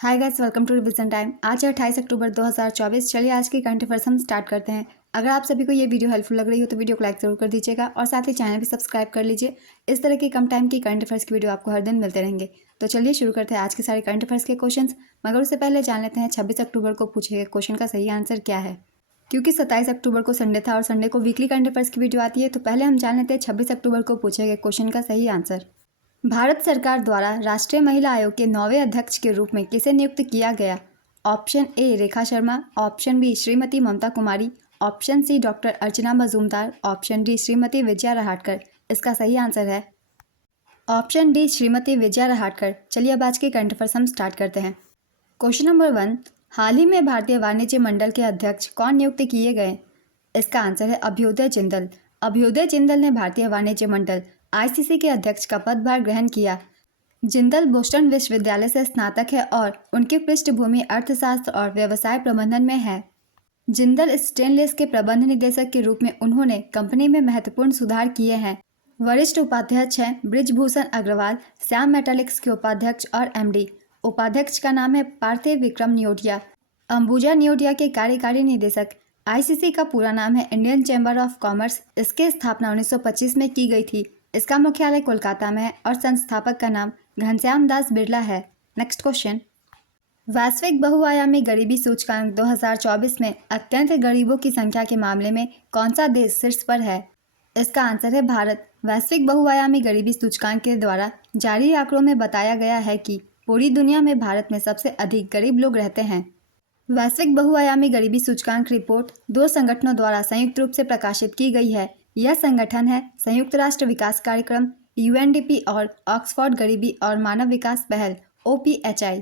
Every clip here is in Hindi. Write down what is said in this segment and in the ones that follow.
Hi guys, welcome to revision time. आज है 28 अक्टूबर 2024। चलिए आज की करंट अफेयर्स हम स्टार्ट करते हैं। अगर आप सभी को ये वीडियो हेल्पफुल लग रही हो तो वीडियो को लाइक जरूर कर दीजिएगा और साथ ही चैनल भी सब्सक्राइब कर लीजिए। इस तरह की कम टाइम की करंट अफेयर्स की वीडियो आपको हर दिन मिलते रहेंगे। तो चलिए शुरू करते हैं आज के सारे करंट अफेयर्स के क्वेश्चन। मगर उससे पहले जान लेते हैं 26 अक्टूबर को पूछे गए क्वेश्चन का सही आंसर क्या है। क्योंकि 27 अक्टूबर को संडे था और संडे को वीकली करंट अफेयर्स की वीडियो आती है, तो पहले हम जान लेते हैं 26 अक्टूबर को पूछे गए क्वेश्चन का सही आंसर। भारत सरकार द्वारा राष्ट्रीय महिला आयोग के 9वें अध्यक्ष के रूप में किसे नियुक्त किया गया। Option A Rekha Sharma, option B Shrimati Mamta Kumari, option C doctor Archana Majumdar, option D Shrimati Vijaya Rahatkar. इसका सही आंसर है ऑप्शन डी श्रीमती विजया रहाटकर। चलिए अब आज के करंट अफेयर्स हम स्टार्ट करते हैं। क्वेश्चन नंबर 1, हाल ही में भारतीय वाणिज्य मंडल के अध्यक्ष कौन नियुक्त किए गए। इसका आंसर है अभ्युदय जिंदल। अभ्युदय जिंदल ने भारतीय वाणिज्य मंडल आईसीसी के अध्यक्ष का पदभार ग्रहण किया। जिंदल बोस्टन विश्वविद्यालय से स्नातक है और उनकी पृष्ठभूमि अर्थशास्त्र और व्यवसाय प्रबंधन में है। जिंदल स्टेनलेस के प्रबंध निदेशक के रूप में उन्होंने कंपनी में महत्वपूर्ण सुधार किए हैं। वरिष्ठ उपाध्यक्ष हैं ब्रिजभूषण अग्रवाल, श्याम मेटालिक्स के उपाध्यक्ष और एमडी। उपाध्यक्ष का नाम है पार्थिव विक्रम नियोटिया। अंबुजा नियोटिया के कार्यकारी निदेशक। आईसीसी का पूरा नाम है इंडियन चैम्बर ऑफ कॉमर्स। इसकी स्थापना 1925 में की गई थी। इसका मुख्यालय कोलकाता में है और संस्थापक का नाम घनश्याम दास बिरला है। नेक्स्ट क्वेश्चन, वैश्विक बहुआयामी गरीबी सूचकांक 2024 में अत्यंत गरीबों की संख्या के मामले में कौन सा देश शीर्ष पर है। इसका आंसर है भारत। वैश्विक बहुआयामी गरीबी सूचकांक के द्वारा जारी आंकड़ों में बताया गया है कि पूरी दुनिया में भारत में सबसे अधिक गरीब लोग रहते हैं। वैश्विक बहुआयामी गरीबी सूचकांक रिपोर्ट 2 संगठनों द्वारा संयुक्त रूप से प्रकाशित की गई है। यह संगठन है संयुक्त राष्ट्र विकास कार्यक्रम यूएनडीपी और ऑक्सफोर्ड गरीबी और मानव विकास पहल ओपीएचआई।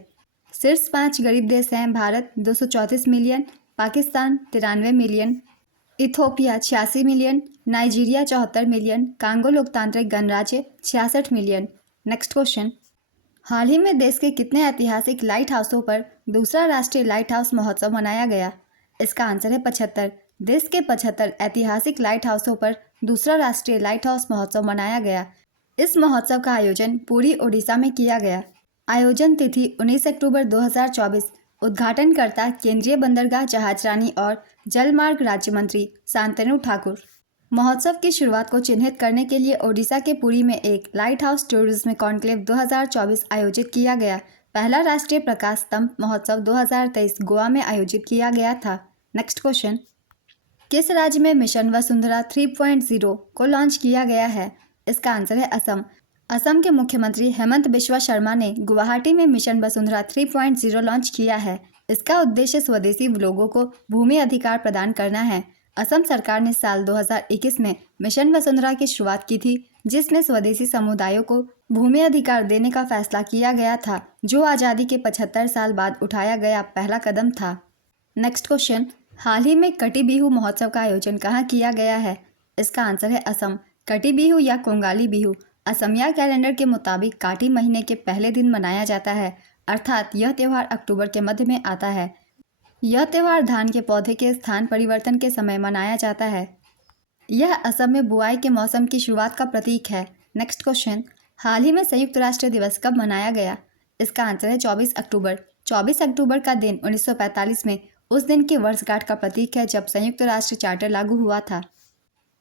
शीर्ष 5 गरीब देश हैं Bharat 234 million, Pakistan 93 million, Ethiopia 86 million, Nigeria 74 million, Congo लोकतांत्रिक गणराज्य 66 मिलियन। नेक्स्ट क्वेश्चन, हाल ही में देश के कितने ऐतिहासिक लाइट हाउसों पर दूसरा राष्ट्रीय लाइट हाउस महोत्सव मनाया गया। इसका आंसर है 75। देश के 75 ऐतिहासिक लाइट हाउसों पर दूसरा राष्ट्रीय लाइट हाउस महोत्सव मनाया गया। इस महोत्सव का आयोजन पूरी ओडिशा में किया गया। आयोजन तिथि 19 अक्टूबर 2024। उद्घाटनकर्ता केंद्रीय बंदरगाह जहाजरानी और जलमार्ग राज्य मंत्री शांतनु ठाकुर। महोत्सव की शुरुआत को चिन्हित करने के लिए ओडिशा के पुरी में एक लाइट हाउस टूरिज्म कॉन्क्लेव 2024 आयोजित किया गया। पहला राष्ट्रीय प्रकाश स्तंभ महोत्सव 2023 गोवा में आयोजित किया गया था। नेक्स्ट क्वेश्चन, किस राज्य में मिशन वसुंधरा 3.0 को लॉन्च किया गया है। इसका आंसर है असम। असम के मुख्यमंत्री हेमंत बिश्वा शर्मा ने गुवाहाटी में मिशन वसुंधरा 3.0 लॉन्च किया है। इसका उद्देश्य स्वदेशी लोगों को भूमि अधिकार प्रदान करना है। असम सरकार ने साल 2021 में मिशन वसुंधरा की शुरुआत की थी, जिसमें स्वदेशी समुदायों को भूमि अधिकार देने का फैसला किया गया था, जो आज़ादी के 75 साल बाद उठाया गया पहला कदम था। नेक्स्ट क्वेश्चन, हाल ही में कटी बिहू महोत्सव का आयोजन कहाँ किया गया है। इसका आंसर है असम। कटी बिहू या कोंगाली बिहू असमिया कैलेंडर के मुताबिक काटी महीने के पहले दिन मनाया जाता है, अर्थात यह त्यौहार अक्टूबर के मध्य में आता है। यह त्यौहार धान के पौधे के स्थान परिवर्तन के समय मनाया जाता है। यह असम में बुआई के मौसम की शुरुआत का प्रतीक है। नेक्स्ट क्वेश्चन, हाल ही में संयुक्त राष्ट्र दिवस कब मनाया गया। इसका आंसर है 24 अक्टूबर। 24 अक्टूबर का दिन 1945 में उस दिन की वर्षगांठ का प्रतीक है जब संयुक्त राष्ट्र चार्टर लागू हुआ था।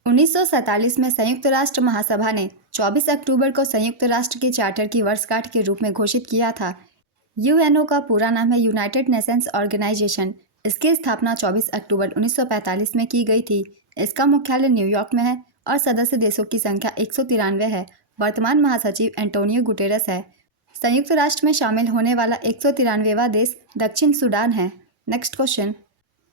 1947 में संयुक्त राष्ट्र महासभा ने 24 अक्टूबर को संयुक्त राष्ट्र के चार्टर की वर्षगांठ के रूप में घोषित किया था। यूएनओ का पूरा नाम है यूनाइटेड नेशंस ऑर्गेनाइजेशन। इसकी स्थापना 24 अक्टूबर 1945 में की गई थी। इसका मुख्यालय न्यूयॉर्क में है और सदस्य देशों की संख्या 193 है। वर्तमान महासचिव एंटोनियो गुटेरस है। संयुक्त राष्ट्र में शामिल होने वाला 193वां देश दक्षिण सूडान है। नेक्स्ट क्वेश्चन,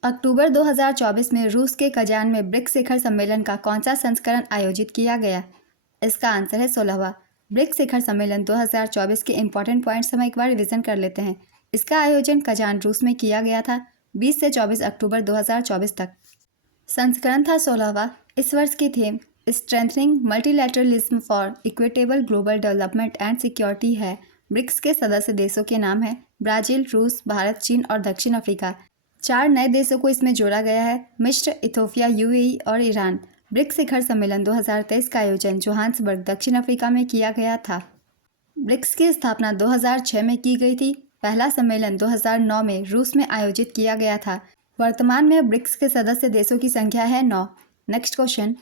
अक्टूबर 2024 में रूस के कजान में ब्रिक्स शिखर सम्मेलन का कौन सा संस्करण आयोजित किया गया। इसका आंसर है 16वां। ब्रिक्स शिखर सम्मेलन 2024 के इंपॉर्टेंट पॉइंट्स हम एक बार रिवीजन कर लेते हैं। इसका आयोजन कजान रूस में किया गया था 20 से 24 अक्टूबर 2024 तक। संस्करण था 16वां। इस वर्ष की theme strengthening multilateralism for equitable global development and security है। ब्रिक्स के सदस्य देशों के नाम हैं ब्राज़ील, रूस, भारत, चीन और दक्षिण अफ्रीका। 4 नए देशों को इसमें जोड़ा गया है, मिस्र, इथोपिया, यूएई और ईरान। ब्रिक्स शिखर सम्मेलन 2023 का आयोजन जोहान्सबर्ग, दक्षिण अफ्रीका में किया गया था। ब्रिक्स की स्थापना 2006 में की गई थी। पहला सम्मेलन 2009 में रूस में आयोजित किया गया था। वर्तमान में ब्रिक्स के सदस्य देशों की संख्या है 9। नेक्स्ट क्वेश्चन,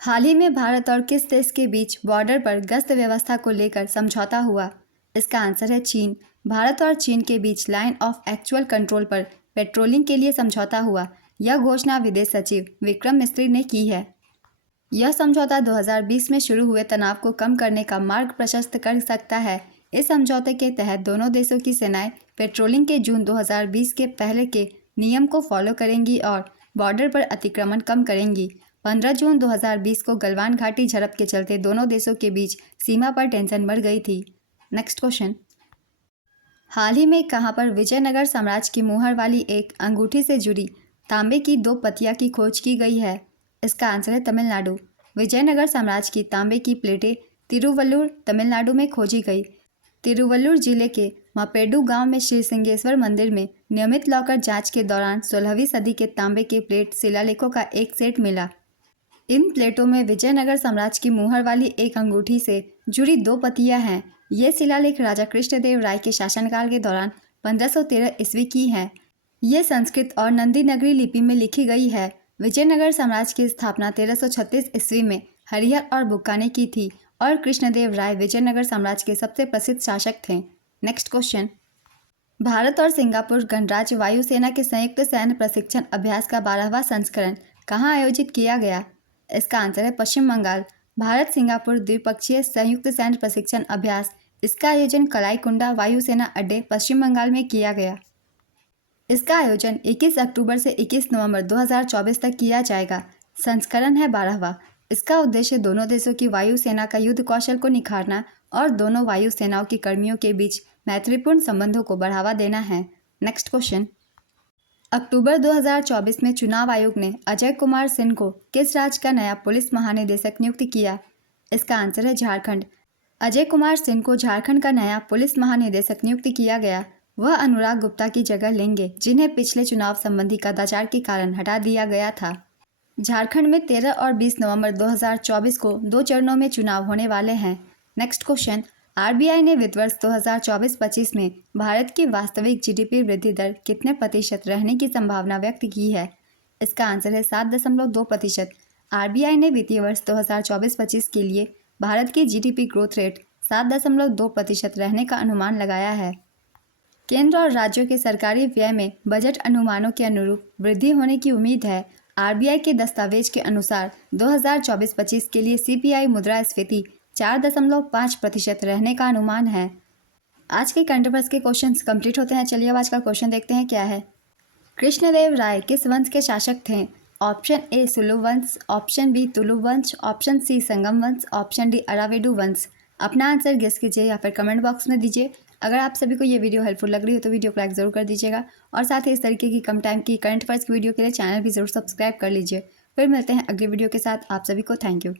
हाल ही में भारत और किस देश के बीच बॉर्डर पर गश्त व्यवस्था को लेकर समझौता हुआ? इसका आंसर है चीन। भारत और चीन के बीच लाइन ऑफ एक्चुअल कंट्रोल पर पेट्रोलिंग के लिए समझौता हुआ। यह घोषणा विदेश सचिव विक्रम मिस्री ने की है। यह समझौता 2020 में शुरू हुए तनाव को कम करने का मार्ग प्रशस्त कर सकता है। इस समझौते के तहत दोनों देशों की सेनाएं पेट्रोलिंग के जून 2020 के पहले के नियम को फॉलो करेंगी और बॉर्डर पर अतिक्रमण कम करेंगी। 15 जून 2020 को गलवान घाटी झड़प के चलते दोनों देशों के बीच सीमा पर टेंशन बढ़ गई थी। नेक्स्ट क्वेश्चन, हाल ही में कहां पर विजयनगर साम्राज्य की मुहर वाली एक अंगूठी से जुड़ी तांबे की 2 पतिया की खोज की गई है? इसका आंसर है तमिलनाडु। विजयनगर साम्राज्य की तांबे की प्लेटें तिरुवल्लुर तमिलनाडु में खोजी गई। तिरुवल्लुर जिले के मापेडू गांव में श्री सिंहेश्वर मंदिर में नियमित लॉकर जांच के दौरान 16वीं सदी के तांबे के प्लेट शिलालेखों का एक सेट मिला। इन प्लेटों में विजयनगर साम्राज्य की मुहर वाली एक अंगूठी से जुड़ी 2 पतियां हैं। ये शिलालेख राजा कृष्णदेव राय के शासनकाल के दौरान 1513 ईस्वी की हैं। ये संस्कृत और नंदी नगरी लिपि में लिखी गई है। विजयनगर साम्राज्य की स्थापना 1336 ईस्वी में हरिहर और बुक्का ने की थी और कृष्णदेव राय विजयनगर साम्राज्य के सबसे प्रसिद्ध शासक थे। नेक्स्ट क्वेश्चन, भारत और सिंगापुर गणराज्य वायुसेना के संयुक्त सैन्य प्रशिक्षण अभ्यास का 12वां संस्करण कहाँ आयोजित किया गया? इसका आंसर है पश्चिम बंगाल। भारत सिंगापुर द्विपक्षीय संयुक्त सैन्य प्रशिक्षण अभ्यास, इसका आयोजन कलाईकुंडा वायुसेना अड्डे पश्चिम बंगाल में किया गया। इसका आयोजन 21 अक्टूबर से 21 नवंबर 2024 तक किया जाएगा। संस्करण है 12वां। इसका उद्देश्य दोनों देशों की वायुसेना का युद्ध कौशल को निखारना और दोनों वायुसेनाओं के कर्मियों के बीच मैत्रीपूर्ण संबंधों को बढ़ावा देना है। नेक्स्ट क्वेश्चन, अक्टूबर 2024 में चुनाव आयोग ने अजय कुमार सिन्हा को किस राज्य का नया पुलिस महानिदेशक नियुक्त किया? इसका आंसर है झारखंड। अजय कुमार सिन्हा को झारखंड का नया पुलिस महानिदेशक नियुक्त किया गया। वह अनुराग गुप्ता की जगह लेंगे, जिन्हें पिछले चुनाव संबंधी कदाचार के कारण हटा दिया गया था। झारखंड में 13 और 20 नवंबर 2024 को 2 चरणों में चुनाव होने वाले हैं। नेक्स्ट क्वेश्चन, आरबीआई ने वित्त वर्ष 2024-25 में भारत की वास्तविक जीडीपी वृद्धि दर कितने प्रतिशत रहने की संभावना व्यक्त की है? इसका आंसर है 7.2%। आरबीआई ने वित्तीय वर्ष 2024-25 के लिए भारत की जीडीपी ग्रोथ रेट 7.2% रहने का अनुमान लगाया है। केंद्र और राज्यों के सरकारी व्यय में बजट अनुमानों के अनुरूप वृद्धि होने की उम्मीद है। आरबीआई के दस्तावेज के अनुसार 2024-25 के लिए सीपीआई मुद्रास्फीति 4.5% रहने का अनुमान है। आज के करंट अफेयर्स के क्वेश्चंस कंप्लीट होते हैं। चलिए अब आज का क्वेश्चन देखते हैं क्या है। कृष्णदेव राय किस वंश के शासक थे? ऑप्शन ए सुलु वंश, ऑप्शन बी तुलु वंश, ऑप्शन सी संगम वंश, ऑप्शन डी अरावेडु वंश। अपना आंसर गेस कीजिए या फिर कमेंट बॉक्स में दीजिए। अगर आप सभी को ये वीडियो हेल्पफुल लग रही हो तो वीडियो को लाइक ज़रूर कर दीजिएगा और साथ ही इस तरीके की कम टाइम की करंट अफेयर्स की वीडियो के लिए चैनल भी ज़रूर सब्सक्राइब कर लीजिए। फिर मिलते हैं अगली वीडियो के साथ। आप सभी को थैंक यू।